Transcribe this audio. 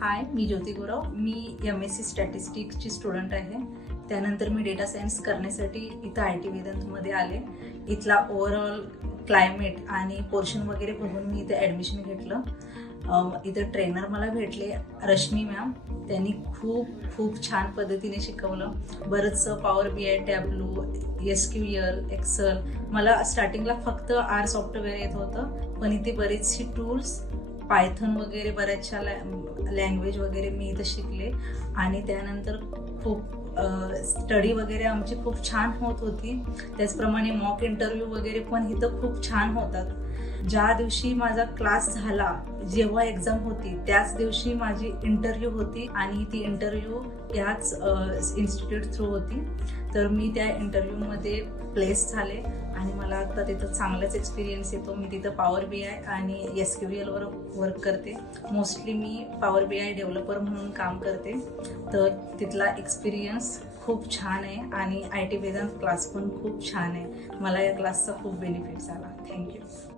हाय, मी ज्योती गुरव. मी MSc स्टॅटिस्टिक्सची student आहे. त्यानंतर मी data science करण्यासाठी इथं IT वेदांतमध्ये आले. इथला ओव्हरऑल क्लायमेट आणि पोर्शन वगैरे बघून मी इथे ॲडमिशन घेतलं. इथं ट्रेनर मला भेटले, रश्मी मॅम. त्यांनी खूप छान पद्धतीने शिकवलं. बरंचसं power BI, Tableau, SQL, Excel. मला स्टार्टिंगला फक्त R सॉफ्टवेअर येत होतं, पण इथे बरीचशी टूल्स, पायथन वगैरे बऱ्याचशा लँग्वेज वगैरे मी इथं शिकले. आणि त्यानंतर खूप स्टडी वगैरे आमची खूप छान होत होती. त्याचप्रमाणे मॉक इंटरव्ह्यू वगैरे पण इथं खूप छान होतात. ज्या दिवशी माझा क्लास झाला, जेव्हा एक्झाम होती त्याच दिवशी माझी इंटरव्ह्यू होती आणि ती इंटरव्ह्यू याच इन्स्टिट्यूट थ्रू होती. तर मी त्या इंटरव्ह्यूमध्ये प्लेस झाले आणि मला आता तिथं चांगलाच एक्सपिरियन्स येतो. मी तिथं पॉवर BI आणि SQLवर वर्क करते. मोस्टली मी पॉवर BI डेव्हलपर म्हणून काम करते. तर तिथला एक्सपिरियन्स खूप छान आहे आणि IT वेदांत क्लास पण खूप छान आहे. मला या क्लासचा खूप बेनिफिट झाला. थँक्यू.